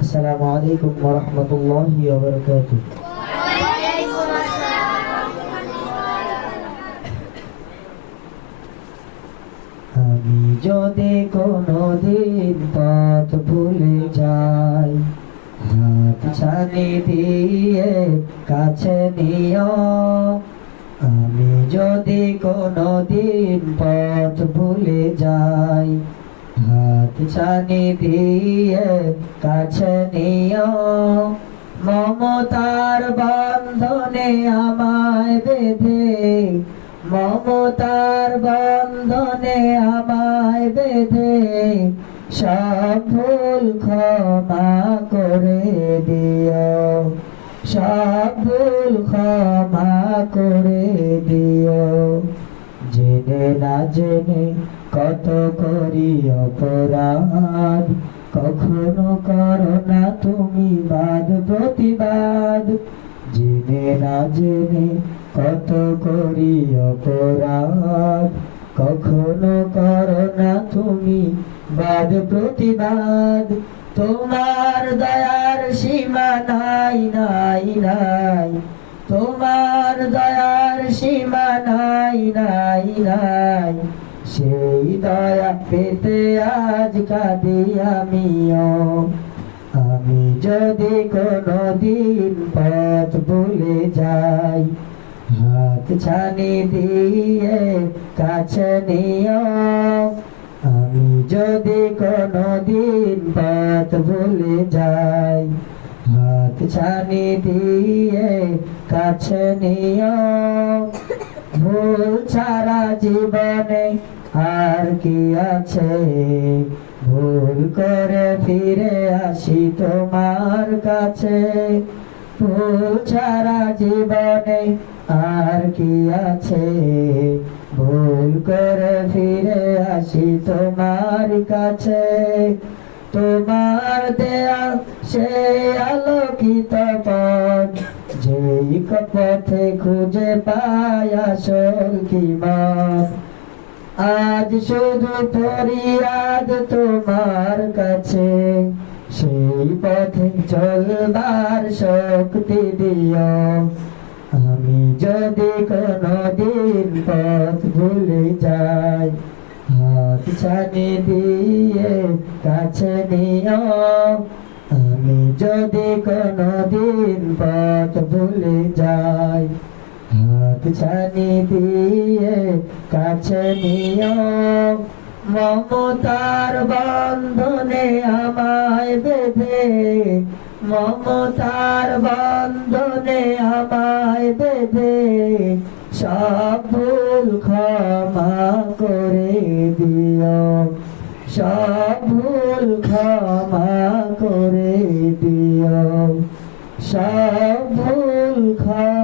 আসসালামু আলাইকুম ওয়া রাহমাতুল্লাহি ওয়া বারাকাতুহু। আমি যদি কোনদিন পথ ভুলে যাই, হাত ছানি দিয়ে কাছে নিও। আমি যদি কোনদিন পথ ভুলে যাই, হাত ছানি দিয়ে কাছে নিও। মমতার বন্ধনে আমায় বেঁধে, মমতার বন্ধনে আমায় বেঁধে সব ভুল ক্ষমা করে দিও, সব ভুল ক্ষমা করে দিও। জেনে না জেনে কত করি অপরাধ, কখনো করো না তুমি বাদ প্রতিবাদ। জেনে না জেনে কত করি অপরাধ, কখনো করো না তুমি বাদ প্রতিবাদ। তোমার দয়ার সীমা নাই নাই নাই, তোমার দয়ার সীমা নাই নাই নাই। সেই দয়া পেতে আজ কাঁদি আমিও। আমি যদি কোনদিন পথ ভুলে যাই, হাত ছানি দিয়ে কাছে নিও। আমি যদি কোনদিন পথ ভুলে যাই, হাত ছানি দিয়ে কাছে নিও। ভুল ছাড়া জীবনে আর কি আছে, ভুল করে ফিরে আসি তোমার কাছে। ভুল ছাড়া জীবনে আর কি আছে, ভুল করে ফিরে আসি তোমার কাছে। তোমার দেয়া সেই আলোকিত পথ, যেই পথে খুঁজে পাই আসল কিমত। আজ শুধু ফরিয়াদ তোমার কাছে, সেই পথে চলবার শক্তি দিও। আমি যদি কোনদিন পথ ভুলে যাই, হাত ছানি দিয়ে কাছে নিও। আমি যদি কোনদিন পথ ভুলে যাই, হাত ছানি দিয়ে কাছে নিও। মমতার বন্ধনে আমায় বেঁধে, মমতার বন্ধনে আমায় বেঁধে সব ভুল ক্ষমা করে দিও, সব ভুল ক্ষমা করে দিও, সব ভুল ক্ষমা